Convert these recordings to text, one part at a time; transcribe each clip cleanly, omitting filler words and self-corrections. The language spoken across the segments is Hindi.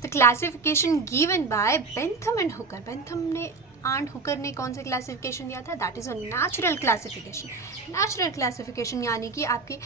The classification given by Bentham and Hooker. Bentham ने एंड हुकर ने कौन सा क्लासिफिकेशन दिया था? That is a natural classification. Natural classification यानी कि आपकी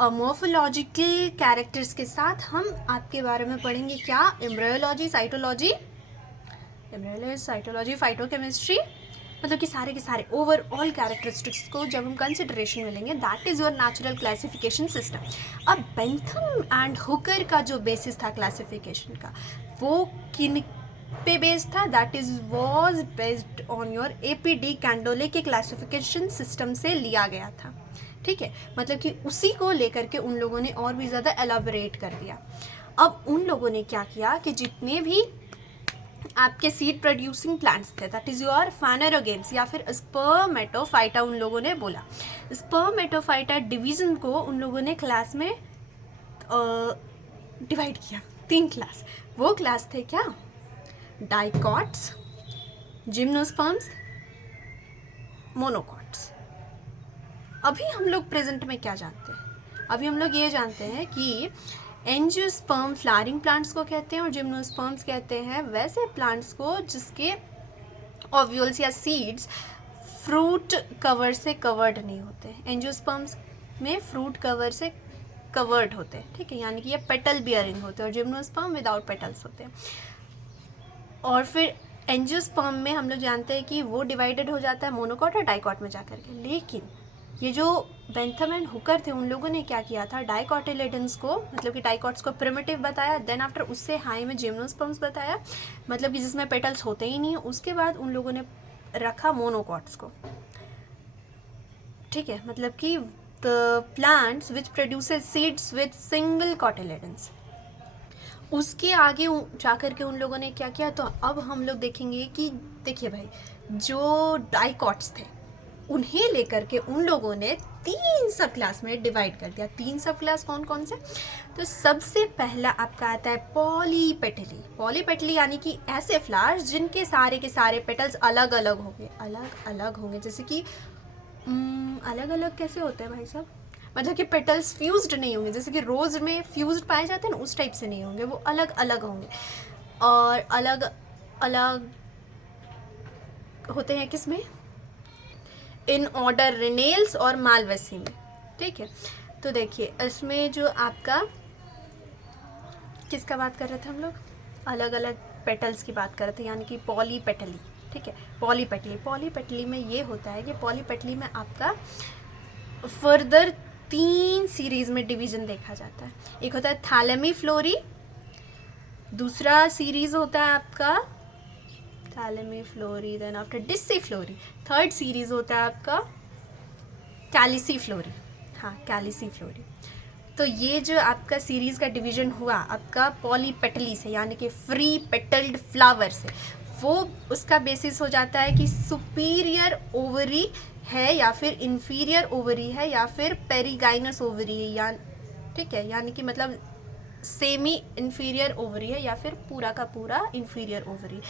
मॉर्फोलॉजिकल कैरेक्टर्स के साथ हम आपके बारे में पढ़ेंगे क्या? Embryology, cytology, embryology, cytology, phytochemistry, मतलब कि सारे के सारे ओवरऑल कैरेक्टरिस्टिक्स को जब हम कंसिडरेशन में लेंगे, that is your natural classification system. अब बेंथम एंड हुकर का जो बेसिस था क्लासिफिकेशन का, वो किन पे बेस्ड था? That is was based on your APD कैंडोले के क्लासिफिकेशन सिस्टम से लिया गया था। ठीक है, मतलब कि उसी को लेकर के उन लोगों ने और भी ज़्यादा एलाबोरेट कर दिया। अब उन लोगों ने क्या किया कि जितने भी आपके सीड प्रोड्यूसिंग प्लांट्स थे, दैट इज़ योर फानेरोगेम्स या फिर स्पर्मेटोफाइटा, उन लोगों ने बोला स्पर्मेटोफाइटा डिवीज़न को उन लोगों ने क्लास में डिवाइड किया, 3 क्लास। वो क्लास थे क्या? Dicots, gymnosperms, monocots. अभी हम लोग प्रेजेंट में क्या जानते हैं? अभी हम लोग ये जानते हैं कि एंजियोस्पर्म फ्लावरिंग प्लांट्स को कहते हैं और जिम्नोस्पर्म्स कहते हैं वैसे प्लांट्स को जिसके ओव्यूल्स या सीड्स फ्रूट कवर से कवर्ड नहीं होते। एंजियोस्पर्म्स में फ्रूट कवर से कवर्ड होते हैं, ठीक है, यानी कि ये पेटल बियरिंग होते हैं, और जिम्नोस्पर्म विदाउट पेटल्स होते हैं। और फिर एंजियोस्पर्म में हम लोग जानते हैं कि वो डिवाइडेड हो जाता है मोनोकॉट और डाइकॉट में जाकर के। लेकिन ये जो बेंथम एंड हुकर थे, उन लोगों ने क्या किया था? डाइकॉटिलेडन्स को, मतलब कि डाइकॉट्स को प्रिमिटिव बताया, देन आफ्टर उससे हाई में जिम्नोस्पर्म्स बताया, मतलब कि जिसमें पेटल्स होते ही नहीं है। उसके बाद उन लोगों ने रखा मोनोकॉट्स को, ठीक है, मतलब कि the plants which produces seeds with single cotyledons. उसके आगे जाकर के उन लोगों ने क्या किया? तो अब हम लोग देखेंगे कि देखिए भाई, जो डाइकॉट्स थे उन्हें लेकर के उन लोगों ने 3 सब क्लास में डिवाइड कर दिया। 3 सब क्लास कौन कौन से? तो सबसे पहला आपका आता है पॉलीपेटली। पॉलीपेटली यानी कि ऐसे फ्लावर्स जिनके सारे के सारे पेटल्स अलग अलग होंगे, अलग अलग होंगे। जैसे कि अलग अलग कैसे होते हैं भाई साहब? मतलब कि पेटल्स फ्यूज्ड नहीं होंगे, जैसे कि रोज़ में फ्यूज्ड पाए जाते हैं ना, उस टाइप से नहीं होंगे, वो अलग अलग होंगे। और अलग अलग होते हैं किस में? इन ऑर्डर रिनेल्स और मालवेसी में, ठीक है। तो देखिए इसमें जो आपका किसका बात कर रहे थे हम लोग? अलग अलग पेटल्स की बात कर रहे थे, यानी कि पॉलीपेटली, ठीक है। पॉलीपेटली में ये होता है कि पॉलीपेटली में आपका फर्दर 3 सीरीज में डिवीजन देखा जाता है। एक होता है थैलेमीफ्लोरी, दूसरा सीरीज होता है आपका थैलेमीफ्लोरी, देन आफ्टर डिसिफ्लोरी, थर्ड सीरीज होता है आपका कैलिसीफ्लोरी। हाँ, कैलिसीफ्लोरी। तो ये जो आपका सीरीज़ का डिवीज़न हुआ आपका पॉलीपेटली से, यानी कि फ्री पेटल्ड फ्लावर से, वो उसका बेसिस हो जाता है कि सुपीरियर ओवरी है या फिर इन्फीरियर ओवरी है या फिर पेरिगाइनस ओवरी है, या ठीक है, यानी कि मतलब सेमी इन्फीरियर ओवरी है या फिर पूरा का पूरा इन्फीरियर ओवरी।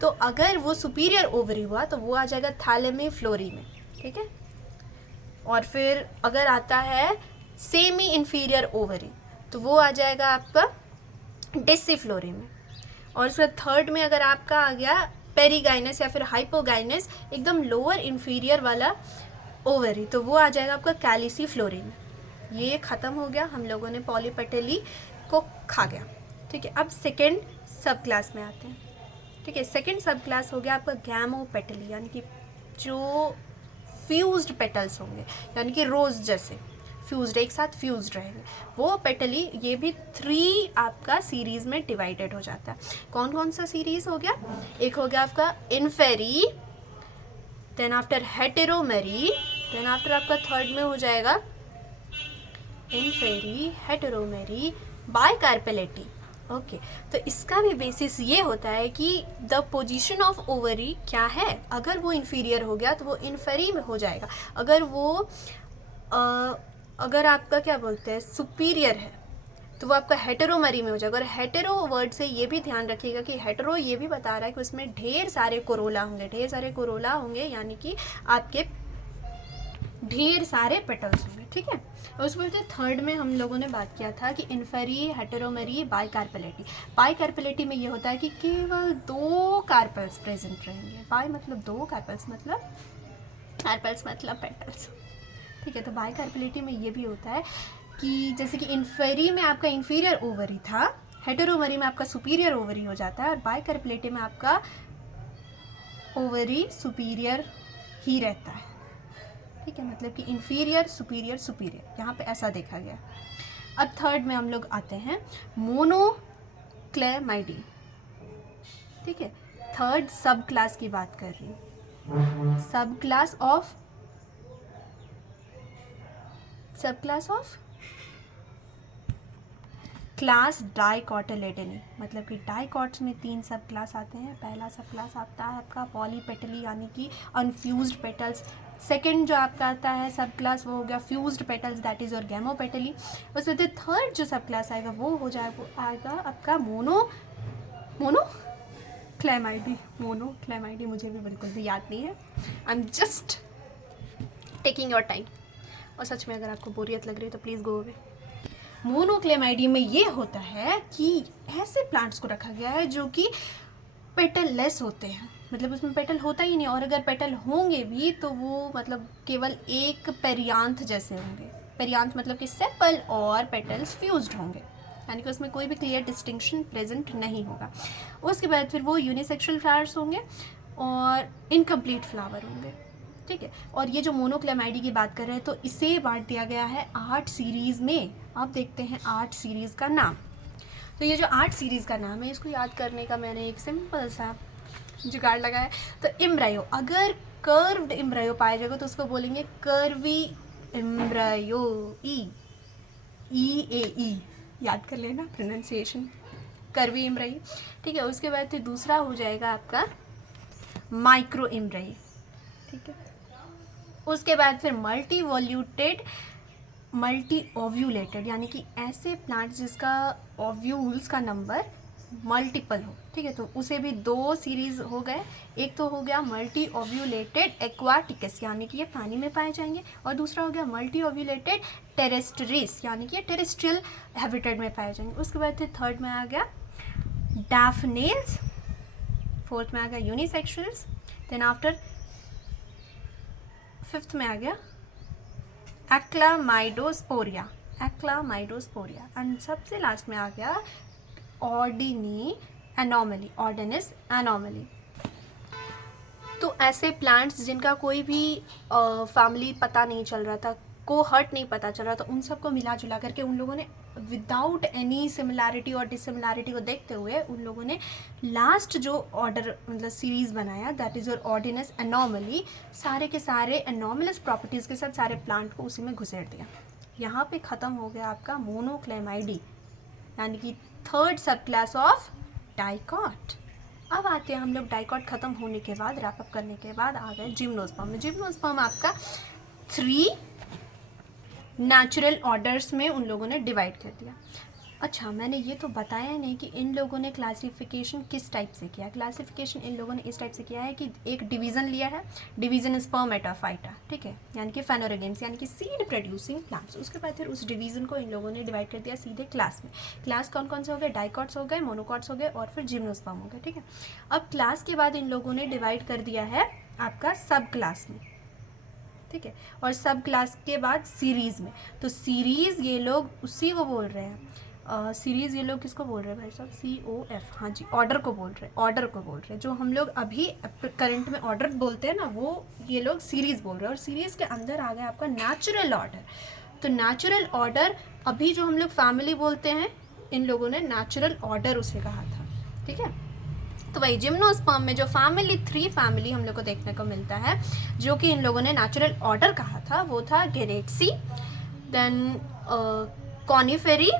तो अगर वो सुपीरियर ओवरी हुआ तो वो आ जाएगा थैलेमीफ्लोरी में, ठीक है। और फिर अगर आता है सेमी इन्फीरियर ओवरी तो वो आ जाएगा आपका डिसिफ्लोरी में। और उसके थर्ड में अगर आपका आ गया पेरिगाइनस या फिर हाइपोगाइनस, एकदम लोअर इन्फीरियर वाला ओवरी, तो वो आ जाएगा आपका कैलिसीफ्लोरी में। ये ख़त्म हो गया, हम लोगों ने पॉलीपेटली को खा गया, ठीक है। अब सेकेंड सब क्लास में आते हैं, ठीक है। सेकेंड सब क्लास हो गया आपका गैमोपेटली, यानी कि जो फ्यूज्ड पेटल्स होंगे, यानी कि रोज़ जैसे फ्यूज्ड, एक साथ फ्यूज्ड रहेंगे, वो पेटली। ये भी 3 आपका सीरीज़ में डिवाइडेड हो जाता है। कौन कौन सा सीरीज़ हो गया? एक हो गया आपका इन्फेरी, देन आफ्टर हेटेरोमेरी, देन आफ्टर आपका थर्ड में हो जाएगा इन्फेरी, हेटेरोमेरी, बाइकार्पेलेटी। ओके, तो इसका भी बेसिस ये होता है कि द पोजीशन ऑफ ओवरी क्या है। अगर वो इन्फीरियर हो गया तो वो इन्फेरी में हो जाएगा, अगर वो अगर आपका क्या बोलते हैं सुपीरियर है तो वो आपका हेटेरोमेरी में हो जाएगा। और हेटेरो वर्ड से ये भी ध्यान रखिएगा कि हेटेरो ये भी बता रहा है कि उसमें ढेर सारे कोरोला होंगे, ढेर सारे कोरोला होंगे, यानी कि आपके ढेर सारे पेटल्स होंगे, ठीक है। और उसमें थर्ड में हम लोगों ने बात किया था कि इन्फेरी, हेटेरोमेरी, बाइकार्पेलिटी। बाइकार्पेलिटी में ये होता है कि केवल 2 कार्पेल्स प्रेजेंट रहेंगे। बाई मतलब 2, कार्पेल्स मतलब पेटल्स, ठीक है। तो बाइकार्पेलिटी में ये भी होता है कि जैसे कि इन्फेरी में आपका इंफीरियर ओवरी था, हेटेरोमेरी में आपका सुपीरियर ओवरी हो जाता है, और बाइकार्पेलिटी में आपका ओवरी सुपीरियर ही रहता है, ठीक है। मतलब कि इंफीरियर सुपीरियर सुपीरियर, यहाँ पे ऐसा देखा गया। अब थर्ड में हम लोग आते हैं मोनोक्लेमाइडी, ठीक है। थर्ड सब क्लास की बात कर रही हूँ, सब क्लास ऑफ क्लास डाइकोटिलेडनी। मतलब कि डाइकॉट्स में 3 सब क्लास आते हैं। पहला सब क्लास आता है आपका पॉलीपेटली यानी कि अनफ्यूज्ड पेटल्स। सेकंड जो आपका आता है सब क्लास वो हो गया फ्यूज्ड पेटल्स, दैट इज़ और गैमोपेटली। उसमें से थर्ड जो सब क्लास आएगा वो आएगा आपका मोनोक्लेमाइडी। मुझे भी बिल्कुल भी याद नहीं है, I am just taking your time. और सच में अगर आपको बोरियत लग रही है तो प्लीज़ गो अवे। मोनोक्लेमाइडी में ये होता है कि ऐसे प्लांट्स को रखा गया है जो कि पेटल लेस होते हैं, मतलब उसमें पेटल होता ही नहीं, और अगर पेटल होंगे भी तो वो मतलब केवल एक पेरियांथ जैसे होंगे। पेरियांथ मतलब कि सेपल और पेटल्स फ्यूज्ड होंगे, यानी कि उसमें कोई भी क्लियर डिस्टिंक्शन प्रेजेंट नहीं होगा। उसके बाद फिर वो यूनिसेक्सुअल फ्लावर्स होंगे और इनकम्प्लीट फ्लावर होंगे, ठीक है। और ये जो मोनोक्लेमाइडी की बात कर रहे हैं तो इसे बांट दिया गया है 8 सीरीज़ में। आप देखते हैं 8 सीरीज़ का नाम। तो ये जो 8 सीरीज़ का नाम है इसको याद करने का मैंने एक सिंपल सा जुगाड़ लगाया। तो इम्ब्रायो, अगर कर्व्ड इम्ब्रायो पाया जाएगा तो उसको बोलेंगे कर्वी इम्ब्रायो, ई याद कर लेना प्रोनाउंसिएशन, कर्वी इम्ब्राई, ठीक है। उसके बाद फिर दूसरा हो जाएगा आपका माइक्रो इम्ब्राई, ठीक है। उसके बाद फिर मल्टी ओव्यूलेटेड, यानी कि ऐसे प्लांट्स जिसका ओव्यूल्स का नंबर मल्टीपल हो, ठीक है। तो उसे भी 2 सीरीज हो गए। एक तो हो गया मल्टी ओव्यूलेटेड एक्वाटिकस, यानी कि ये पानी में पाए जाएंगे, और दूसरा हो गया मल्टी ओव्यूलेटेड टेरेस्ट्रिस, यानी कि ये टेरेस्ट्रियल हैबिटेट में पाए जाएंगे। उसके बाद फिर थर्ड में आ गया डैफनेल्स, फोर्थ में आ गया यूनिसेक्सुअल्स, देन आफ्टर फिफ्थ में आ गया एक्लामाइडोस्पोरिया, एंड सबसे लास्ट में आ गया ऑर्डिनस एनोमली। तो ऐसे प्लांट्स जिनका कोई भी फैमिली पता नहीं चल रहा था, कोहर्ट नहीं पता चल रहा था, उन सबको मिला जुला करके उन लोगों ने विदाउट एनी सिमिलैरिटी और डिसिमिलैरिटी को देखते हुए उन लोगों ने लास्ट जो ऑर्डर मतलब सीरीज़ बनाया, दैट इज़ योर ऑर्डिनस एनोमली। सारे के सारे एनोमलस प्रॉपर्टीज़ के साथ सारे प्लांट को उसी में घुसेड़ दिया। यहाँ पे ख़त्म हो गया आपका मोनोक्लेमाइडी, यानी कि थर्ड सब क्लास ऑफ डाइकॉट। अब आते हैं हम लोग डाइकॉट ख़त्म होने के बाद, रैप अप करने के बाद आ गए जिम्नोस्पर्म में। जिम्नोस्पर्म आपका 3 नेचुरल ऑर्डर्स में उन लोगों ने डिवाइड कर दिया। अच्छा, मैंने ये तो बताया नहीं कि इन लोगों ने क्लासिफिकेशन किस टाइप से किया। क्लासिफिकेशन इन लोगों ने इस टाइप से किया है कि एक डिवीज़न लिया है, डिवीज़न स्पर्मेटोफाइटा, ठीक है, यानी कि फेनोरेगेम्स, यानी कि सीड प्रोड्यूसिंग प्लांट्स। उसके बाद फिर उस डिवीज़न को इन लोगों ने डिवाइड कर दिया सीधे क्लास में। क्लास कौन कौन से हो गए? डाइकॉट्स हो गए, मोनोकॉट्स हो गए और फिर जिम्नोस्पर्म हो गए, ठीक है। अब क्लास के बाद इन लोगों ने डिवाइड कर दिया है आपका सब क्लास में, ठीक है, और सब क्लास के बाद सीरीज़ में। तो सीरीज़ ये लोग उसी को बोल रहे हैं, सीरीज़ ये लोग किसको बोल रहे हैं भाई साहब? COF, हाँ जी, ऑर्डर को बोल रहे हैं। जो हम लोग अभी करंट में ऑर्डर बोलते हैं ना, वो ये लोग सीरीज़ बोल रहे हैं। और सीरीज़ के अंदर आ गया आपका नेचुरल ऑर्डर। तो नेचुरल ऑर्डर, अभी जो हम लोग फैमिली बोलते हैं, इन लोगों ने नेचुरल ऑर्डर उसे कहा था, ठीक है। तो वही जिम्नोस्पर्म में जो फैमिली 3 फैमिली हम लोग को देखने को मिलता है, जो कि इन लोगों ने नेचुरल ऑर्डर कहा था, वो था गेनेटसी, देन कॉनिफेरी,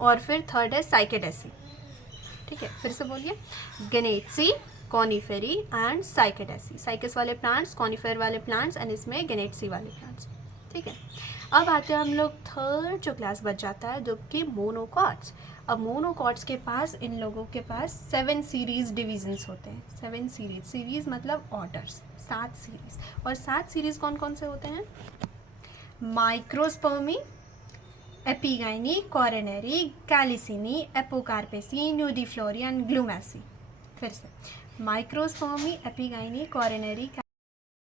और फिर थर्ड है साइकेडेसी, ठीक है। फिर से बोलिए, गेनेटसी, कॉनिफेरी एंड साइकेडेसी। साइकस वाले प्लांट्स, कॉनिफेर वाले प्लांट्स एंड इसमें गेनेटसी वाले प्लांट्स, ठीक है। अब आते हैं हम लोग थर्ड जो क्लास बच जाता है, जो कि मोनोकॉट्स। अब मोनोकॉट्स के पास, इन लोगों के पास 7 सीरीज़ डिवीजन्स होते हैं। 7 सीरीज़ मतलब ऑर्डर्स, 7 सीरीज़। और 7 सीरीज़ कौन कौन से होते हैं? माइक्रोस्पर्मी, एपिगाइनी, कोरोनरी, कैलिसिनी, एपोकार्पेसी, न्यूडीफ्लोरी एंड ग्लूमेसी। फिर से माइक्रोस्पर्मी, एपिगाइनी, कोरोनरी,